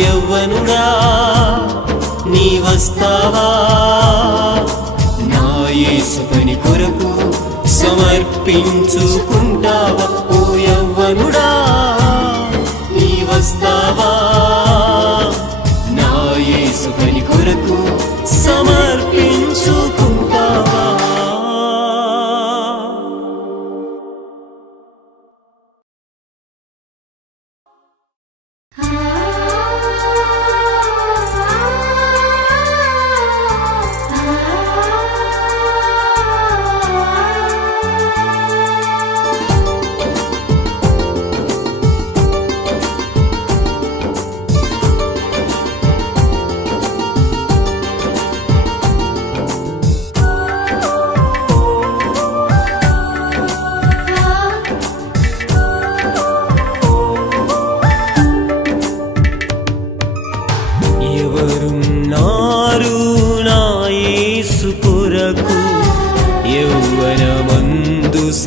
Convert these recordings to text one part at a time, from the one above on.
యవ్వనుడా నీ వస్తావా? నా యేసు పని కొరకు సమర్పించుకుంటావా?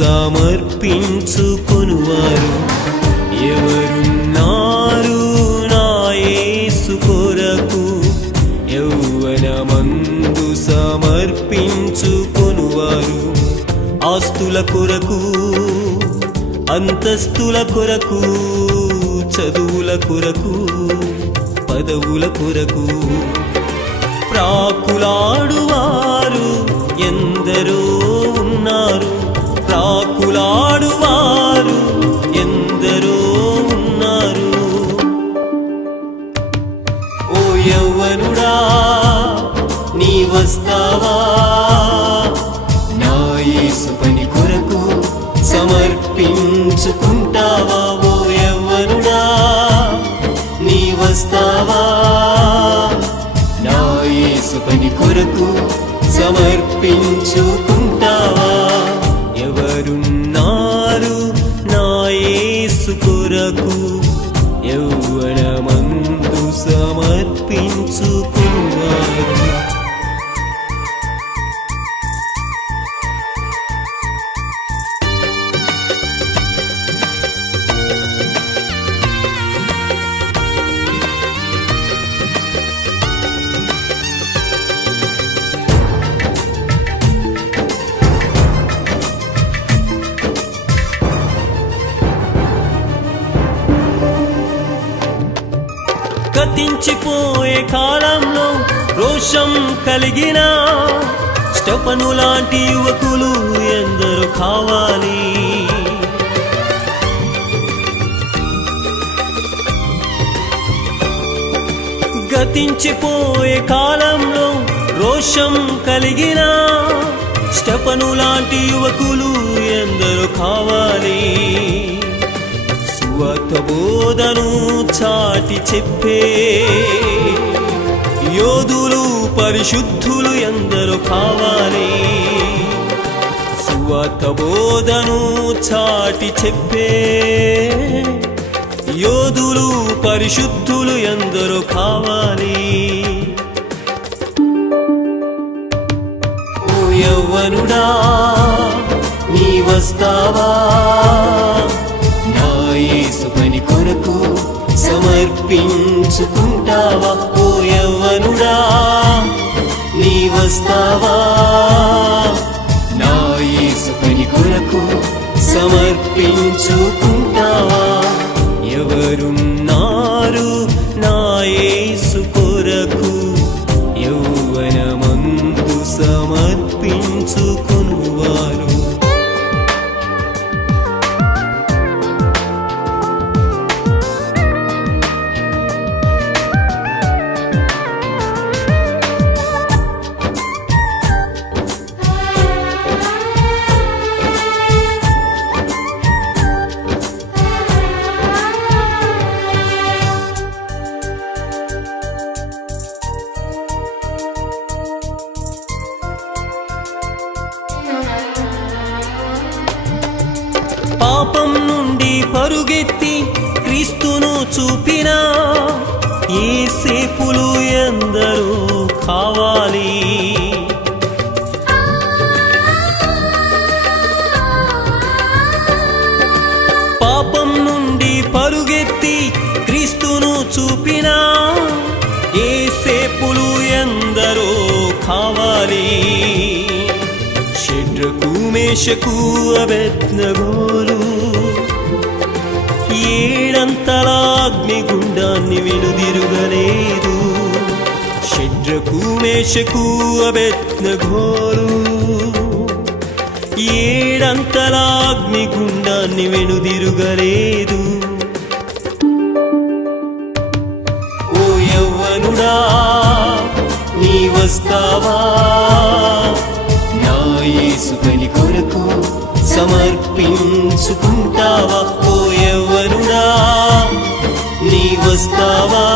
సమర్పించుకొనువారు. ఎవరున్నారు నా యేసు కొరకు? యౌవనమందు సమర్పించుకొనువారు. ఆస్తుల కొరకు అంతస్తుల కొరకు చదువుల కొరకు పదవుల కొరకు. ప్రాకులాడువారు ఎందరో సమర్పించుకుంటావా ఓ ఎవరుడా నీ వస్తావా? నా యేసు పని కొరకు సమర్పించుకు గతించిపోయే కాలంలో రోషం కలిగిన స్టెఫను లాంటి యువకులు ఎందరో కావాలి. గతించిపోయే కాలంలో రోషం కలిగిన స్టెఫను లాంటి యువకులు ఎందరో కావాలి. సువత బోధను చాటి చెప్పే. యోధులు పరిశుద్ధులు ఎందరో కావాలి. సువత బోధను చాటి చెప్పే. యోధులు పరిశుద్ధులు ఎందరో కావాలి. ఓ యవ్వనుడా నీ వస్తావా కొరకు సమర్పించుకుంటావా? ఓ యవ్వనుడా నీ వస్తావా? నా యేసు పని కొరకు సమర్పించుకుంటావా? ఎవరున్నా పాపం నుండి పరుగెత్తి క్రీస్తును చూపిన ఏ సేపులు ఎందరూ కావాలి? పాపం నుండి పరుగెత్తి క్రీస్తును చూపినా ఏ సేపులు ఎందరో కావాలి? షడ్రకు మేషకు అబెత్నగోలు ఏడంతల అగ్నిగుండాన్ని వెనుదిరుగలేదు. షడ్రకు మేషకు అబెత్నగోలు ఏడంతల అగ్నిగుండాన్ని వెనుదిరుగలేదు. ఓ యవ్వనుడా నీ వస్తావా? సమర్పించుకుంటావా? ఓ ఎవరునా నీ వస్తావా?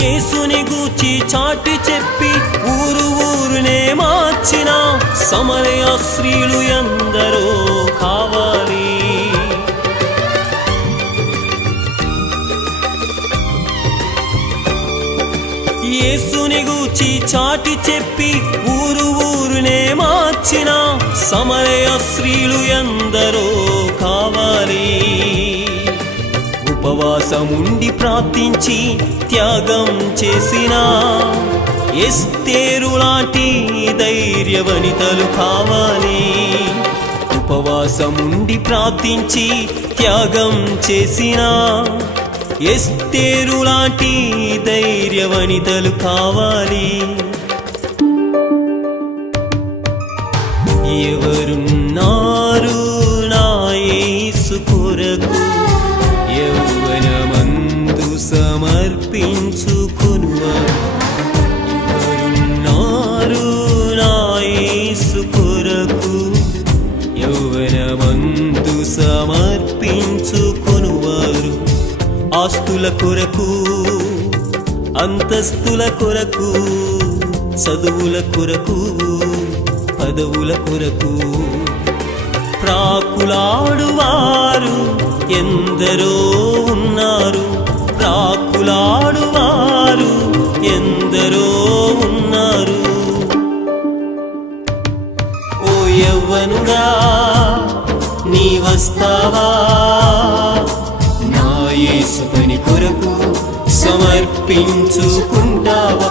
యేసుని గూర్చి చాటి చెప్పి ఊరు ఊరునే మార్చిన సమరయ స్త్రీలు ఎందరో కావాలి. యేసుని గూర్చి చాటి చెప్పి ఊరు ఊరునే మార్చిన సమరయ స్త్రీలు ఎందరో కావాలి. ఉపవాసముండి ప్రార్థించి త్యాగం చేసిన ఎస్తేరు లాంటి ధైర్యవనితలు కావాలి ఉపవాసముండి ప్రార్థించి త్యాగం చేసిన ఎస్తేరు లాంటి ధైర్యవనితలు కావాలి ఎవరున్నా ఆస్తుల కొరకు అంతస్తుల కొరకు చదువుల కొరకు పదవుల కొరకు. ప్రాకులాడువారు ఎందరో ఉన్నారు ప్రాకులాడువారు ఎందరో ఉన్నారు. ఓ యవ్వనుడా నీ వస్తావా సమర్పించుకుంటావా